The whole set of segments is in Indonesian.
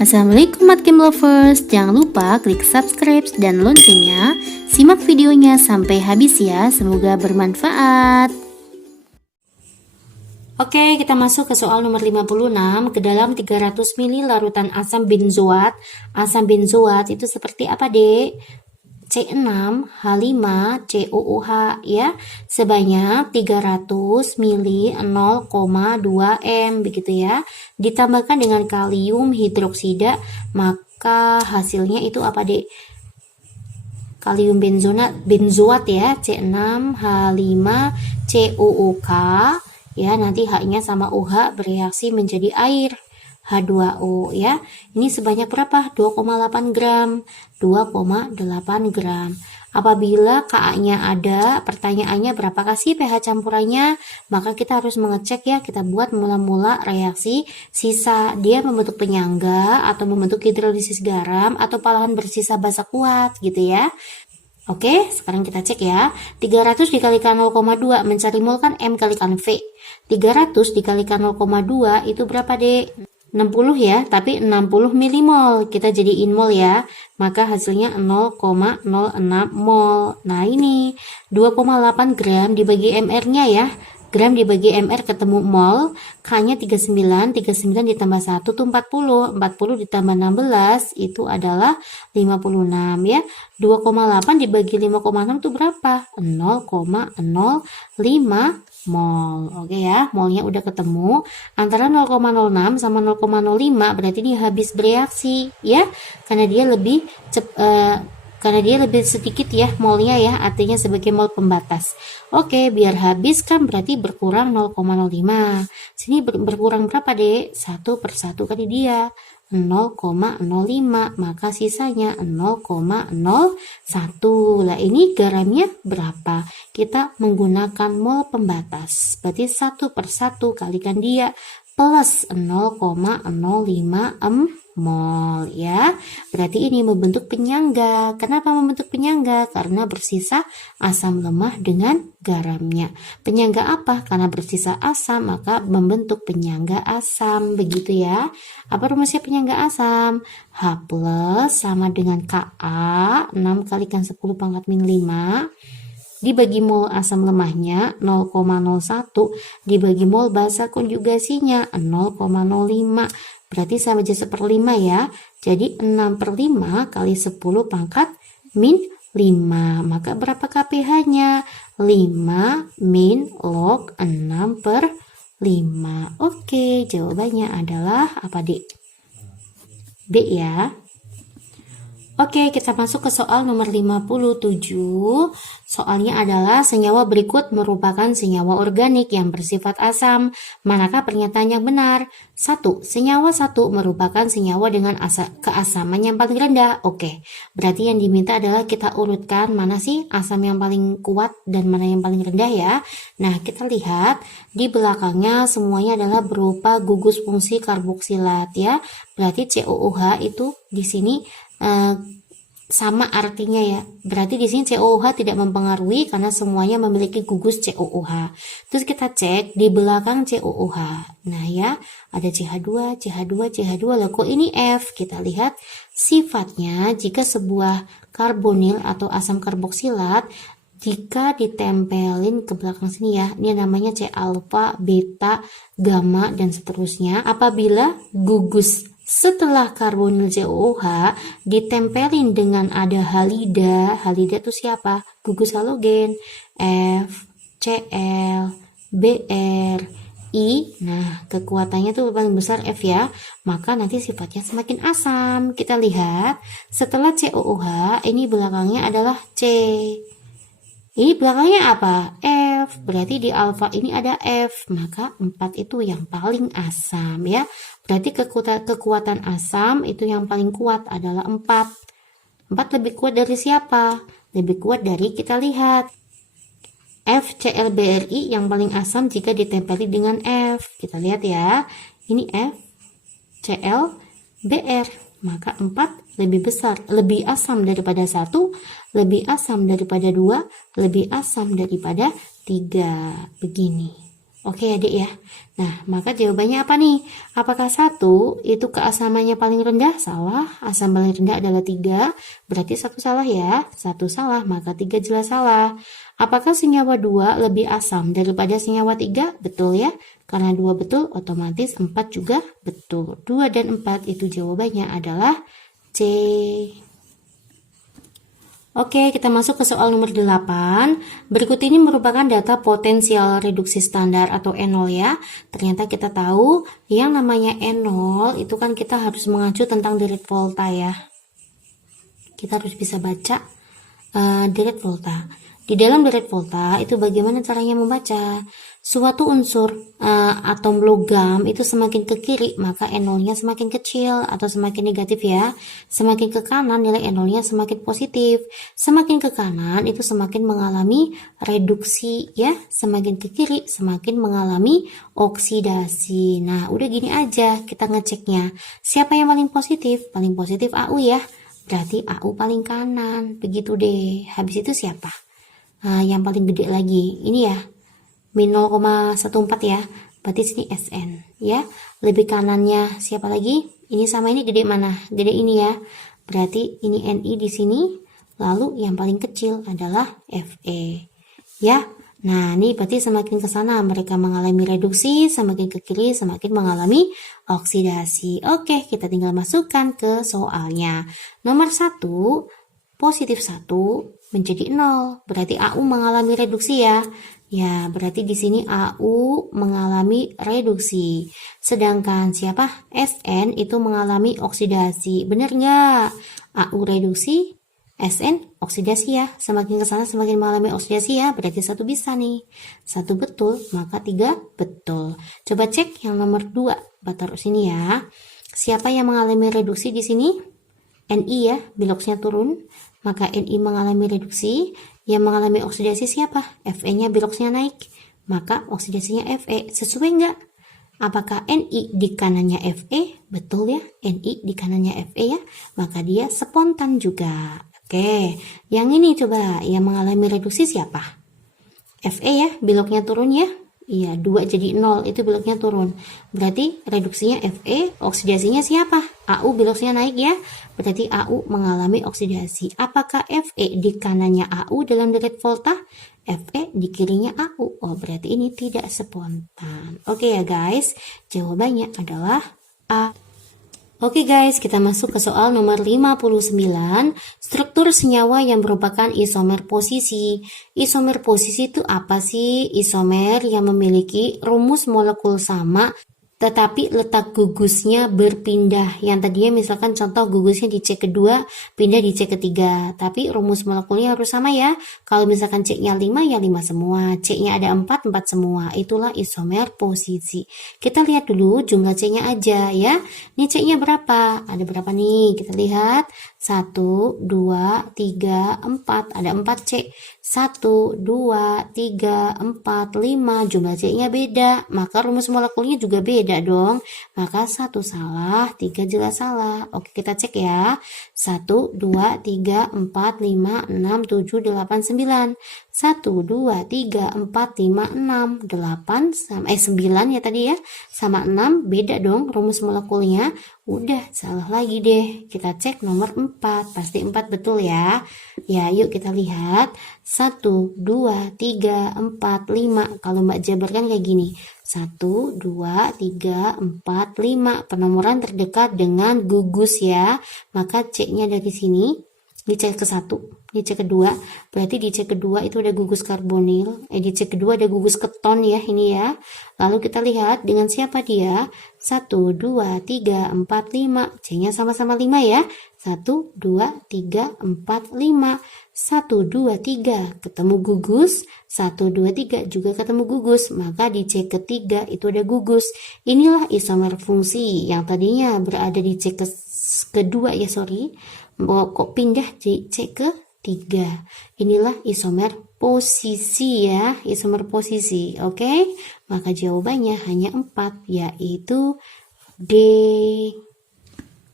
Assalamualaikum Matkim Lovers, jangan lupa klik subscribe dan loncengnya. Simak videonya sampai habis ya, semoga bermanfaat. Oke, kita masuk ke soal nomor 56. Ke dalam 300 ml larutan asam benzoat. Asam benzoat itu seperti apa, Dek? C6H5 COOH ya, sebanyak 300 mili 0,2 M begitu ya, ditambahkan dengan kalium hidroksida, maka hasilnya itu apa, Dek? Kalium benzoat ya, C6H5 COOK ya, nanti H-nya sama OH bereaksi menjadi air H2O ya. Ini sebanyak berapa? 2,8 gram. 2,8 gram. Apabila Ka-nya ada, pertanyaannya berapakah sih pH campurannya? Maka kita harus mengecek ya, kita buat mula-mula reaksi sisa. Dia membentuk penyangga atau membentuk hidrolisis garam atau malahan bersisa basa kuat gitu ya. Oke, sekarang kita cek ya. 300 dikalikan 0,2 mencari mol kan M kalikan V. 300 dikalikan 0,2 itu berapa, Dek? 60 ya, tapi 60 milimol. Kita jadiin mol ya. Maka hasilnya 0,06 mol. Nah, ini 2,8 gram dibagi mR-nya ya. Gram dibagi mR ketemu mol. K-nya 39, 39 ditambah 1 itu 40. 40 ditambah 16 itu adalah 56 ya. 2,8 dibagi 5,6 itu berapa? 0,05 mol. Oke ya, molnya udah ketemu. Antara 0,06 sama 0,05 berarti ini habis bereaksi ya, karena dia lebih sedikit ya molnya ya, artinya sebagai mol pembatas. Oke, biar habis kan berarti berkurang 0,05. Sini berkurang berapa, Dek? 1 per 1 kali dia 0,05, maka sisanya 0,01. Lah ini garamnya berapa? Kita menggunakan mol pembatas, berarti 1 per 1 kalikan dia plus 0,05 mol ya. Berarti ini membentuk penyangga. Kenapa membentuk penyangga? Karena bersisa asam lemah dengan garamnya. Penyangga apa? Karena bersisa asam maka membentuk penyangga asam, begitu ya. Apa rumusnya penyangga asam? H plus sama dengan Ka 6 kalikan 10 pangkat min 5 dibagi mol asam lemahnya 0,01 dibagi mol basa konjugasinya 0,05, berarti sama aja 1/5 ya. Jadi 6/5 kali 10 pangkat min 5, maka berapa pH-nya? 5 min log 6/5. Oke, jawabannya adalah apa, Dek? B ya. Oke, kita masuk ke soal nomor 57. Soalnya adalah senyawa berikut merupakan senyawa organik yang bersifat asam. Manakah pernyataan yang benar? 1. Senyawa 1 merupakan senyawa dengan keasaman yang paling rendah. Oke, berarti yang diminta adalah kita urutkan mana sih asam yang paling kuat dan mana yang paling rendah ya. Nah, kita lihat di belakangnya semuanya adalah berupa gugus fungsi karboksilat ya. Berarti COOH itu di sini sama artinya ya. Berarti di sini COOH tidak mempengaruhi karena semuanya memiliki gugus COOH. Terus kita cek di belakang COOH. Nah ya, ada CH2, CH2, CH2. Lah kok ini F? Kita lihat sifatnya jika sebuah karbonil atau asam karboksilat jika ditempelin ke belakang sini ya, ini namanya C alfa, beta, gamma dan seterusnya. Apabila gugus setelah karbonil COOH ditempelin dengan ada halida, halida itu siapa? Gugus halogen, F, Cl, Br, I. Nah, kekuatannya tuh paling besar F ya, maka nanti sifatnya semakin asam. Kita lihat setelah COOH ini belakangnya adalah C. Ini belakangnya apa? F. Berarti di alfa ini ada F, maka 4 itu yang paling asam ya. Berarti kekuatan asam itu yang paling kuat adalah 4. 4 lebih kuat dari siapa? Lebih kuat dari, kita lihat, FClBrI yang paling asam jika ditempeli dengan F. Kita lihat ya. Ini FClBr. Maka 4 lebih besar, lebih asam daripada 1, lebih asam daripada 2, lebih asam daripada 3. Begini. Oke adik ya. Nah, maka jawabannya apa nih? Apakah 1 itu keasamannya paling rendah? Salah. Asam paling rendah adalah 3. Berarti 1 salah ya. 1 salah, maka 3 jelas salah. Apakah senyawa 2 lebih asam daripada senyawa 3? Betul ya. Karena 2 betul, otomatis 4 juga betul. 2 dan 4 itu jawabannya adalah C. Oke, kita masuk ke soal nomor 8. Berikut ini merupakan data potensial reduksi standar atau N0 ya. Ternyata kita tahu yang namanya N0 itu kan kita harus mengacu tentang direct volta ya. Kita harus bisa baca direct volta. Di dalam direct volta itu bagaimana caranya membaca? Suatu unsur atom logam itu semakin ke kiri maka N0-nya semakin kecil atau semakin negatif ya. Semakin ke kanan nilai N0-nya semakin positif. Semakin ke kanan itu semakin mengalami reduksi ya. Semakin ke kiri semakin mengalami oksidasi. Nah udah gini aja kita ngeceknya. Siapa yang paling positif? Paling positif AU ya. Berarti AU paling kanan. Begitu deh. Habis itu siapa? Yang paling gede lagi. Ini ya. Min 0,14 ya. Berarti sini SN ya. Lebih kanannya siapa lagi? Ini sama ini gede mana? Gede ini ya. Berarti ini Ni di sini. Lalu yang paling kecil adalah Fe. Ya. Nah, ini berarti semakin ke sana mereka mengalami reduksi, semakin ke kiri semakin mengalami oksidasi. Oke, kita tinggal masukkan ke soalnya. Nomor 1, positif 1 menjadi 0. Berarti AU mengalami reduksi ya. Ya, berarti di sini AU mengalami reduksi. Sedangkan siapa? SN itu mengalami oksidasi. Benar nggak? AU reduksi, SN oksidasi ya. Semakin ke sana semakin mengalami oksidasi ya. Berarti 1 bisa nih. 1 betul, maka 3 betul. Coba cek yang nomor 2. Taruh sini ya. Siapa yang mengalami reduksi di sini? Ni ya, biloksnya turun. Maka Ni mengalami reduksi. Yang mengalami oksidasi siapa? Fe-nya biloksnya naik. Maka oksidasinya Fe. Sesuai nggak? Apakah Ni di kanannya Fe? Betul ya. Ni di kanannya Fe ya. Maka dia spontan juga. Oke. Yang ini coba. Yang mengalami reduksi siapa? Fe ya. Biloknya turun ya. Iya, 2 jadi 0, itu biloknya turun. Berarti reduksinya Fe, oksidasinya siapa? AU biloksnya naik ya. Berarti AU mengalami oksidasi. Apakah Fe di kanannya AU dalam direct volta? Fe di kirinya AU. Oh, berarti ini tidak spontan. Oke ya guys, jawabannya adalah A. Oke guys, kita masuk ke soal nomor 59. Struktur senyawa yang merupakan isomer posisi. Isomer posisi itu apa sih? Isomer yang memiliki rumus molekul sama tetapi letak gugusnya berpindah. Yang tadinya misalkan contoh gugusnya di C kedua pindah di C ketiga, tapi rumus molekulnya harus sama ya. Kalau misalkan C-nya 5 ya 5 semua, C-nya ada 4 semua. Itulah isomer posisi. Kita lihat dulu jumlah C-nya aja ya. Ini C-nya berapa? Ada berapa nih? Kita lihat 1, 2, 3, 4. Ada 4 C. 1, 2, 3, 4, 5. Jumlah C-nya beda, maka rumus molekulnya juga beda dong. Maka 1 salah, 3 jelas salah. Oke, kita cek ya. 1, 2, 3, 4, 5, 6, 7, 8, 9. 1, 2, 3, 4, 5, 6, 8, 9 ya tadi ya. Sama 6, beda dong rumus molekulnya. Udah, salah lagi deh. Kita cek nomor 4. Pasti 4 betul ya. Ya, yuk kita lihat. 1, 2, 3, 4, 5. Kalau Mbak jabarkan kayak gini. 1, 2, 3, 4, 5. Penomoran terdekat dengan gugus ya. Maka C-nya dari sini. Di C ke-1, di C kedua, berarti di C kedua itu ada gugus karbonil, di C kedua ada gugus keton ya, ini ya. Lalu kita lihat dengan siapa dia? 1, 2, 3, 4, 5, C-nya sama-sama 5 ya. 1, 2, 3, 4, 5, 1, 2, 3, ketemu gugus, 1, 2, 3 juga ketemu gugus, maka di C ketiga itu ada gugus. Inilah isomer fungsi yang tadinya berada di C kedua ya, kok pindah C ke 3. Inilah isomer posisi ya, isomer posisi. Oke, maka jawabannya hanya 4, yaitu D.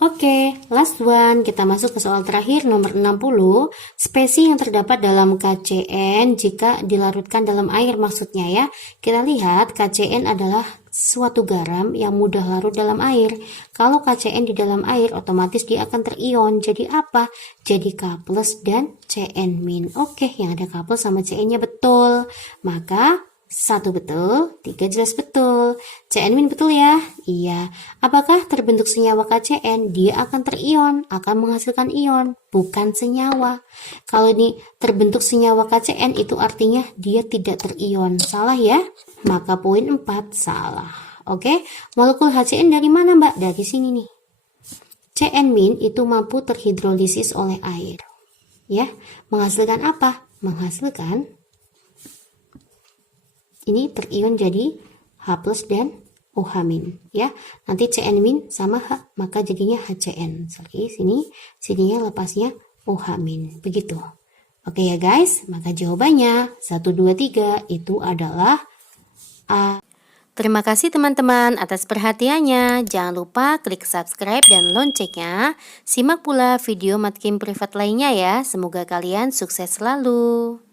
Oke, last one. Kita masuk ke soal terakhir nomor 60. Spesi yang terdapat dalam KCN jika dilarutkan dalam air maksudnya ya. Kita lihat KCN adalah suatu garam yang mudah larut dalam air. Kalau KCN di dalam air otomatis dia akan terion. Jadi apa? Jadi K+ dan Cn-. Oke, yang ada K+ sama Cn-nya betul. Maka 1 betul, 3 jelas betul. Cn- betul ya? Iya. Apakah terbentuk senyawa KCN? Dia akan terion, akan menghasilkan ion, bukan senyawa. Kalau ini terbentuk senyawa KCN itu artinya dia tidak terion. Salah ya? Maka poin 4 salah. Oke, molekul HCN dari mana Mbak? Dari sini nih. Cn- itu mampu terhidrolisis oleh air. Ya, menghasilkan apa? Menghasilkan ini terion jadi H+ dan OH- ya. Nanti Cn- sama H, maka jadinya HCN. Sorry, sininya lepasnya OH-. Begitu. Oke ya guys, maka jawabannya 1 2 3 itu adalah A. Terima kasih teman-teman atas perhatiannya. Jangan lupa klik subscribe dan loncengnya. Simak pula video Matkim Privat lainnya ya. Semoga kalian sukses selalu.